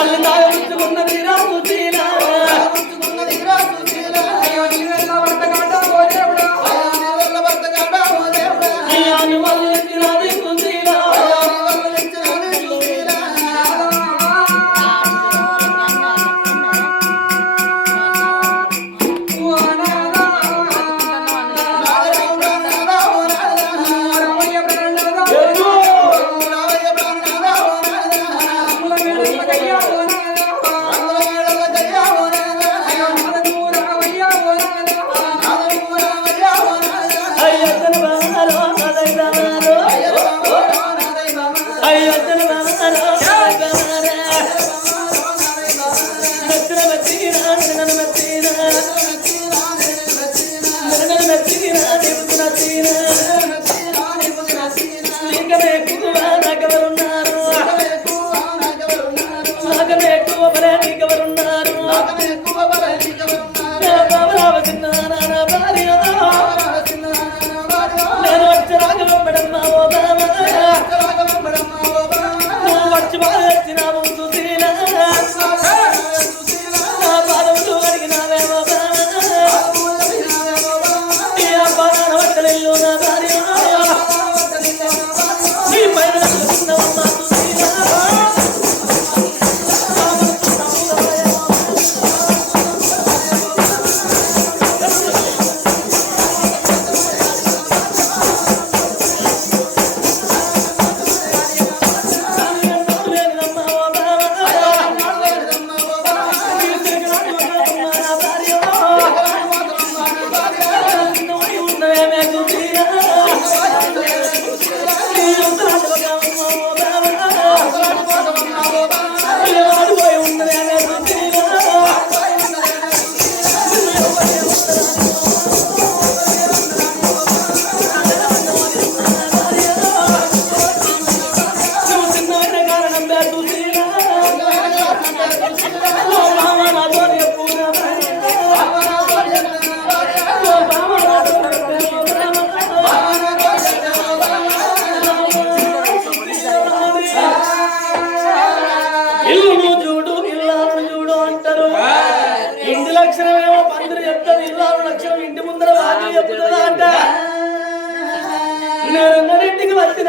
கல்லு தாய் వచ్చినావు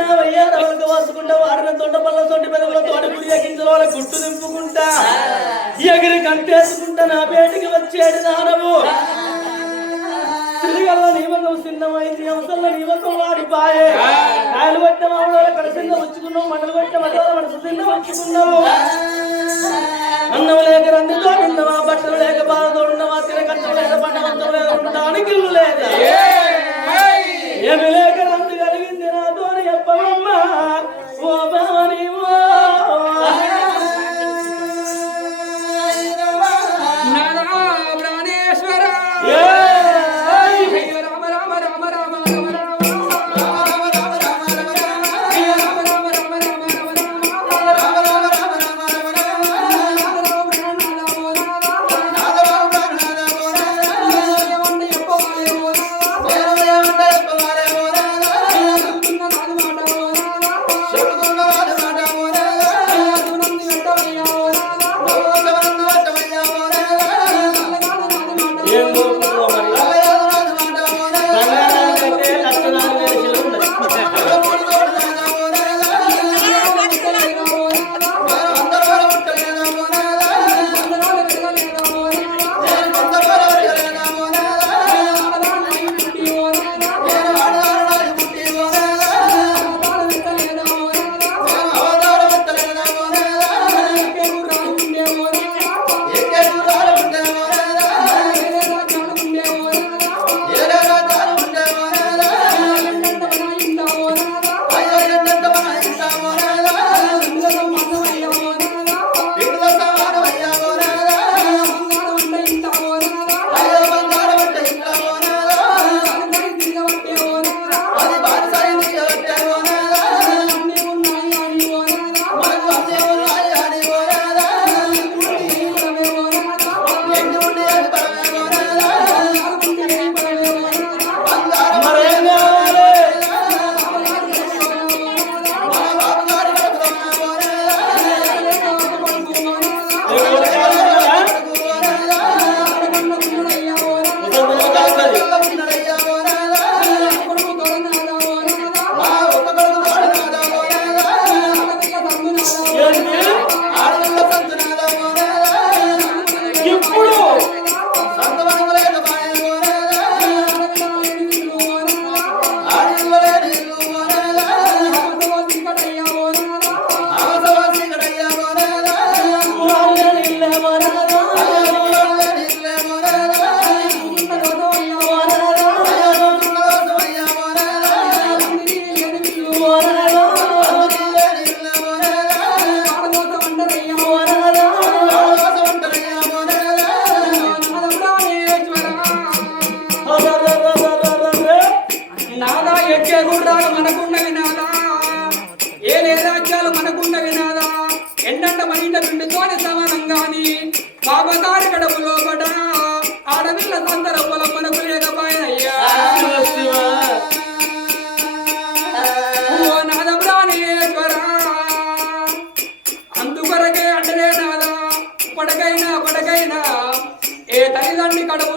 రావయ్యా రావులకు వాసుకుంటా వాడిన తోట పళ్ళ తోటి పెదవుల తోట గురి వాళ్ళ గుట్టు దింపుకుంటా ఎగిరి కంటేసుకుంటా నా పేటికి వచ్చేడు దానవు తిరిగల్ల నీవకం సిన్నమైంది అవసరం నీవకం వాడిపాయే కాయలు పట్టిన మామూలు కడసింద వచ్చుకున్నాం మండలు పట్టిన మధ్యలో మనసు తిన్న వచ్చుకున్నావు అన్నం లేక రందితో ఉన్నవా బట్టలు లేక బాధతో ఉన్నవా తిన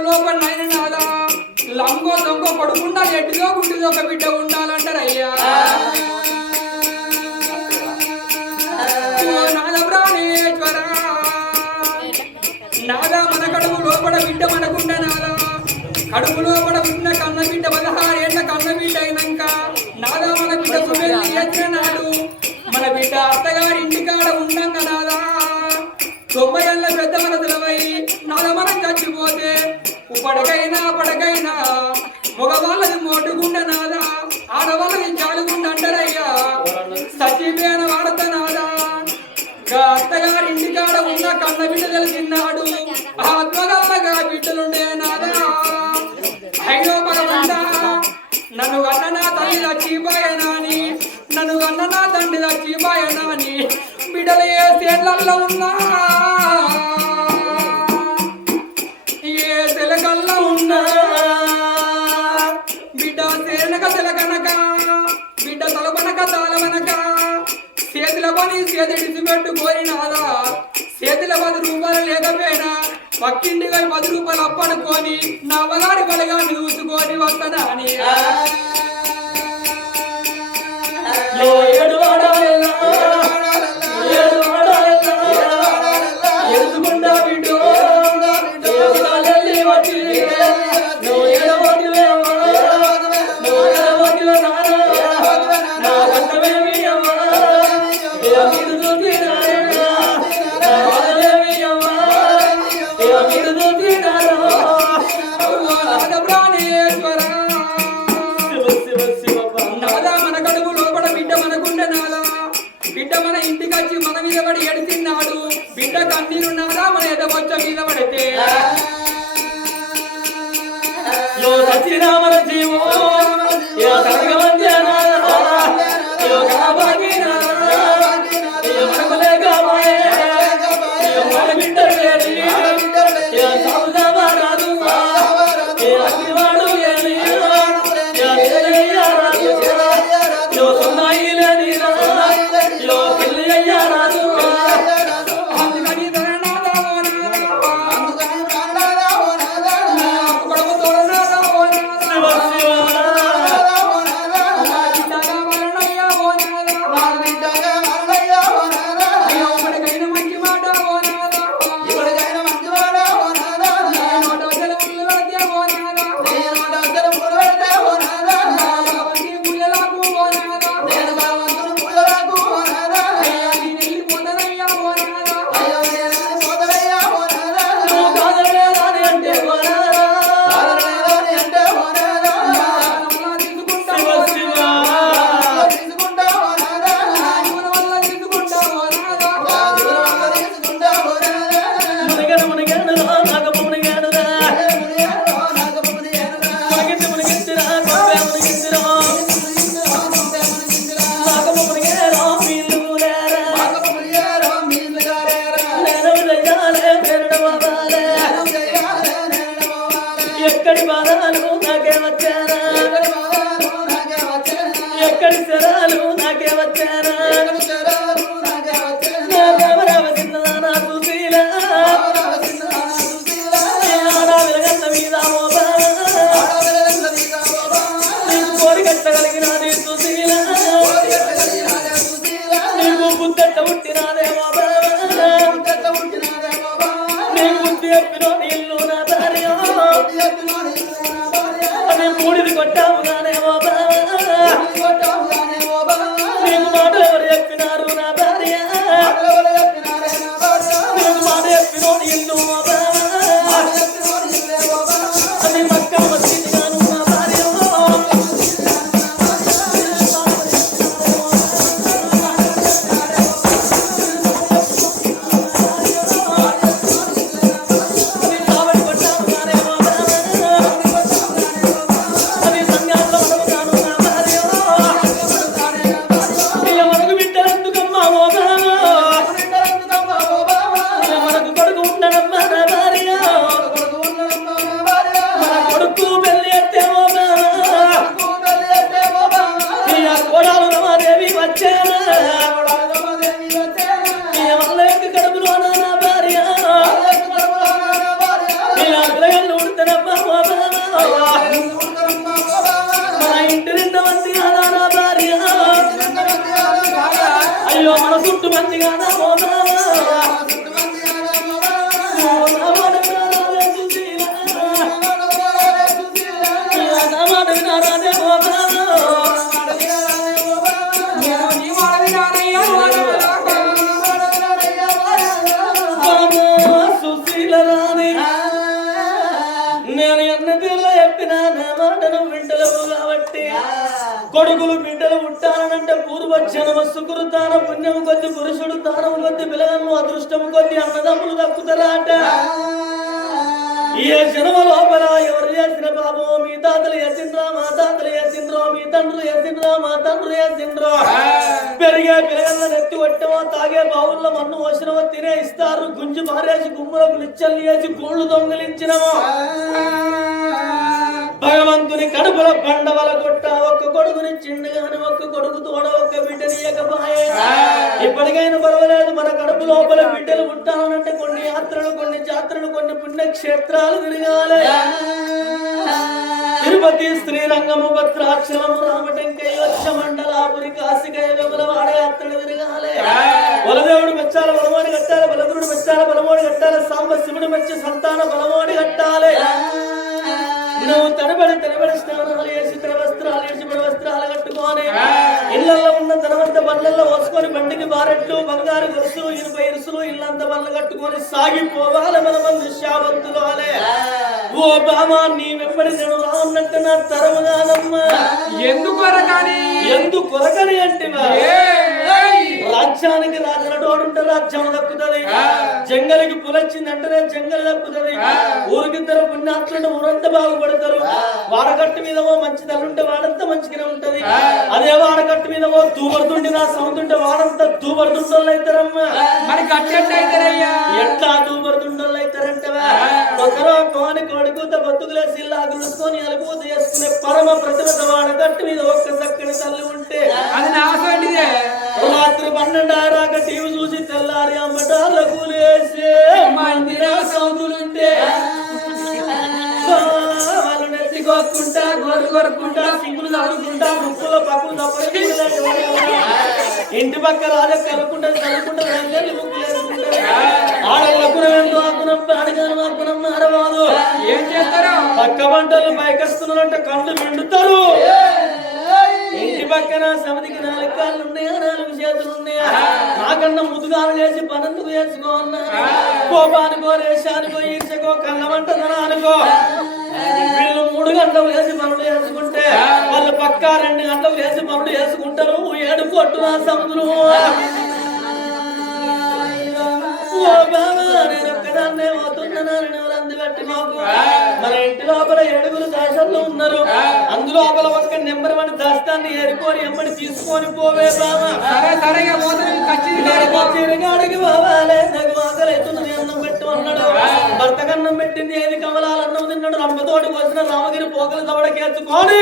లోపల నైన నాదా? లంగో దొంగో పడుకుండా ఎట్టిదో గుడ్డిదో ఒక బిడ్డ ఉండాలంటారయ్యా అయ్యా. నాద నాదా మన కడుపు లోపల బిడ్డ మనకుండ నాదా? కడుపు లోపల ఉన్న కన్న బిడ్డ పదహారు ఏళ్ళ కన్న బిడ్డ అయినాక నాదా మన బిడ్డ సుమేలి ఎత్తిన నాడు మన బిడ్డ అత్తగారి ఇంటికాడ ఉండంగా నాదా? తొంభై ఏళ్ళ పెద్ద మన తెలవై నాదా మనం చచ్చిపోతే పడకైనా పడకైనా మగవాళ్ళది మోటుగుండ నాదా ఆడవాళ్ళది చాలుగుండ అంటారయ్యా సచిపోయిన వాడత నాదా. గా అత్తగారి ఇంటికాడ ఉన్న కన్న బిడ్డ తెలిసినాడు ఆత్మగల్లగా బిడ్డలుండే నాదా. అయినో భగవంత నన్ను అన్న నా తల్లి చచ్చిపోయానని నన్ను అన్న నా తండ్రి చచ్చిపోయానని బిడ్డలు ఏ సేట్లల్లో ఉన్నా. తెలకల్లో ఉన్నా. బిడ్డ సేనక తెలకనక బిడ్డ తలపనక తాళవనక చేతుల పని చేతిడిసి పెట్టు నాదా చేతుల పది రూపాయలు లేకపోయినా పక్కింటిగా పది రూపాయలు అప్పనుకొని నా అవగారి బలగా చూసుకొని వస్తానా అని ఎక్కడి శరాలు నాకే వచ్చారా. కొడుకులు బిడ్డలు ఉంటానంటే పూర్వక్షణము సుకృతాన పుణ్యము కొద్ది పురుషుడు తానము కొద్ది పిల్లలను అదృష్టము కొద్ది అన్నదమ్ములు అంట. ఏ జన్మ లోపల ఎవరు చేసిన పాపం మీ తాతలు చేసిండ్రా మా తాతలు చేసిండ్రో మీ తండ్రులు చేసిండ్రా మా తండ్రులు చేసిండ్రో. పెరిగే పిల్లల నెత్తి కొట్టమో తాగే బావుల్లో మన్ను పోసినమో తినే ఇస్తారు. గుంజు మారేసి గుమ్ములకు నిచ్చలు వేసి గోళ్ళు దొంగలించినమో. కొడుకుని గాని ఒక్క కొడుకు తోడ ఒక్క బిడ్డని ఇప్పటికైనా పర్వాలేదు మన కడుపు లోపల బిడ్డలు పుట్టాలనంటే కొన్ని యాత్రలు కొన్ని జాత్రలు కొన్ని పుణ్యక్షేత్రాలు తిరగాలి. తిరుపతి శ్రీరంగము భద్రాచలము రామటంకయ్య వచ్చ మండలాపురి కాశికయ్య వెములవాడ యాత్రలు తిరగాలి. బలదేవుడు మెచ్చాల బలమోడి కట్టాలి బలదురుడు మెచ్చాల బలమోడి కట్టాలి సాంబ శివుడు మెచ్చి సంతాన బలమోడి కట్టాలి. నువ్వు తడబడి తడబడి స్నానాలు చేసి తన వస్త్రాలు వేసి కట్టుకొని ఇళ్ళలో ఉన్న ధనవంత బండ్లలో పోసుకొని బండికి బారెట్లు బంగారు గొలుసులు ఇనుప ఇరుసులు ఇల్లంత బండ్లు కట్టుకొని సాగిపోవాలి మన మంది శావంతులాలే ఓ బామా నీ వెంబడి నేను రావున్నట్టు నా తరము కాదమ్మా. ఎందుకొరకని ఎందు కొరకని? అంటే రాజ్యానికి రాజుల తోడుంటే రాజ్యం దక్కుతుంది. జంగలికి పులొచ్చిందంటేనే జంగల్ దక్కుతుంది. ఊరికిద్దరు పుణ్యాత్రులు ఊరంతా బాగుపడతారు. వాడకట్టు మీద ఓ మంచి తల్లుంటే వాడంతా మంచిగానే ఉంటది. అదే వాడకట్టు మీద ఓ తూబడుతుంటే నా సౌతుంటే వాడంతా తూబడుతుండోళ్ళు అవుతారమ్మా మరి కట్టెట్టయితారయ్యా ఎట్లా తూబడుతుండోళ్ళు అవుతారంటే ఒకరో కోని కొడుకుతో బతుకులేసి లాగులుకొని అలుపుత చేసుకునే పరమ ప్రతిభత వాడకట్టు మీద ఒక్క చక్కని తల్లి ఉంటే అది నాసండిదే రాత్రి పన్నెండు ఆరాక టీవీ చూసి తెల్లారి అమ్మటాల కూలేసే మందిర సౌతులుంటే వాళ్ళు నెత్తికొక్కుంటా గొర్రె కొరుకుంటా సింగులు చదువుకుంటా ముక్కుల పక్కులు ఇంటి పక్క రాజ కలుకుంటా చదువుకుంటా రెండేళ్ళు ముక్కులు వేసుకుంటారు ఆడవాళ్ళకు ఎంతో ఆకునం ఆడగాను ఆకునం ఆడవాదు ఏం చేస్తారో? పక్క పంటలు పైకొస్తున్నారంటే కళ్ళు మెండుతారు. పక్కన సమితికి నాలుగు కాళ్ళు ఉన్నాయా? నాలుగు చేతులు ఉన్నాయా? నాకన్నా ముదుగాలు చేసి పనందుకు చేసుకో అన్నా. కోపానికో రేషానికో ఈర్చకో కన్నమంటదనా అనుకో. వీళ్ళు మూడు గంటలు వేసి పనులు చేసుకుంటే వాళ్ళు పక్కా రెండు గంటలు వేసి పనులు చేసుకుంటారు. ఏడు కొట్టు నా సముద్రం నేను ఒక్కదాన్నే పోతున్నానని మన ఇంటి లోపల ఏడుగురు దాసర్లు ఉన్నారు. అందులోపల ఒక్క నెంబర్ వన్ దాస్తాన్ని ఏరుకొని ఎమ్మడి తీసుకొని పోవే బాబా తిరగాడికి బాబాలే నాకు ఆకలి అవుతున్నది అన్నం పెట్టు అన్నాడు. భర్త కన్నం పెట్టింది ఏది కమలాలు అన్నం తిన్నాడు. రంపతోటి వచ్చిన రామగిరి పోకలు దవడకేర్చుకొని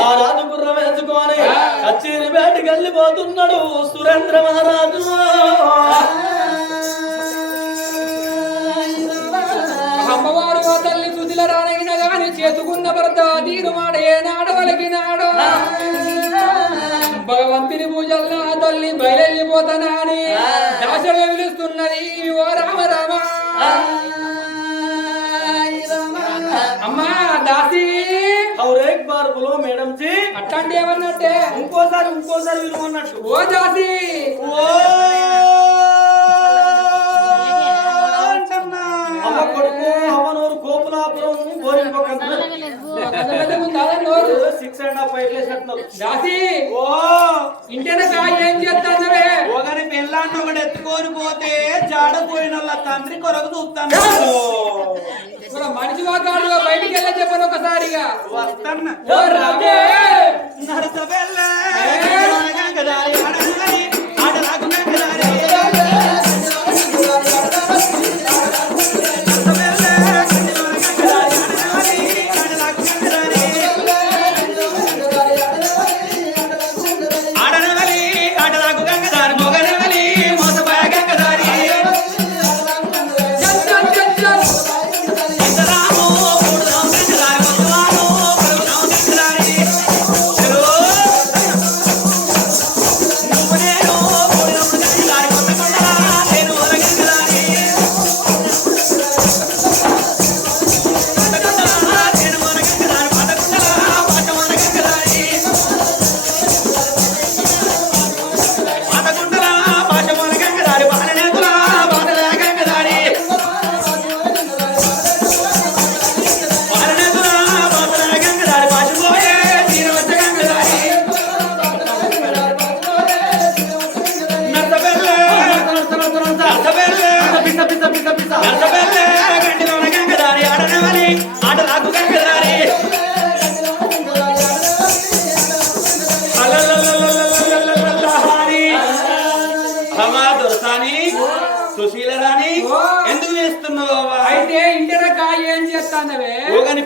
ఆ రాజు గుర్రం వేసుకొని కచ్చేరి బయటకు వెళ్ళిపోతున్నాడు. సురేంద్ర మహారాజు. గాని చేతుకున్న భర్త తీరు మాట ఏనాడవలిగినాడు భగవంతుని పూజల్లో ఆ తల్లి బయలుపోతానా అని దాసడే పిలుస్తున్నది ఓ రామ రామ అమ్మా దాసి और एक बार बोलो मैडम जी అట్లాంటి ఏమన్నట్టే ఇంకోసారి ఇంకోసారి విలువన్నట్టు ఓ దాసి ఓ సిక్స్ అండ్ హాఫ్ ఫైవ్ దాసి ఓ ఇంటనే కాయ ఏం చేస్తానవే ఒకరి పెళ్ళాన్ని ఒకటి ఎత్తుకొని పోతే జాడపోయిన వాళ్ళ. తండ్రి కొరకు చూస్తాను మన మనిషి వాకాడు బయటికి వెళ్ళ చెప్పను ఒకసారిగా వస్తాను నడత వెళ్ళ సుశీల రాణి ఎందుకు వేస్తున్నావు బాబా? అయితే ఇంటన కాయ ఏం చేస్తానవే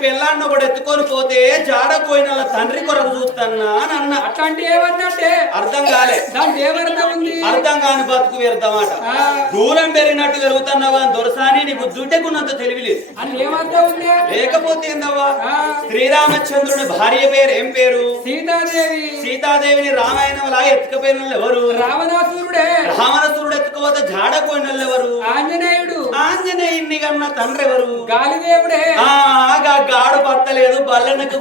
పెళ్ళాన్ని ఒకటి ఎత్తుకొని పోతే జాడపోయిన వాళ్ళ తండ్రి కొరకు చూస్తున్నా అని అన్న. అట్లాంటి అర్థం కాలే. దాంట్లో ఏమర్థం ఉంది? అర్థం కాని బతుకు వ్యర్థమాట. ఆ, దూరం పెరిగినట్టు పెరుగుతున్నావా దొరసాని నీకు దుడ్డకున్నంత తెలివిలేదు అని ఏమర్థం ఉంది లేకపోతే ఏందవ్వా? శ్రీరామచంద్రుని భార్య పేరు ఏం పేరు? సీతాదేవి. సీతాదేవిని రామాయణంలా ఎత్తుకపోయిన వాళ్ళు ఎవరు? రావణాసురుడే. రావణసురుడు ఎత్తుకపోతే జాడపోయిన వాళ్ళు ఎవరు ఆంజనేయుడు. ఆంజనేయుని కన్నా తండ్రి ఎవరు గాలిదేవుడే. ఆ గా- గాడు పత్తలేదు బల్లెనకు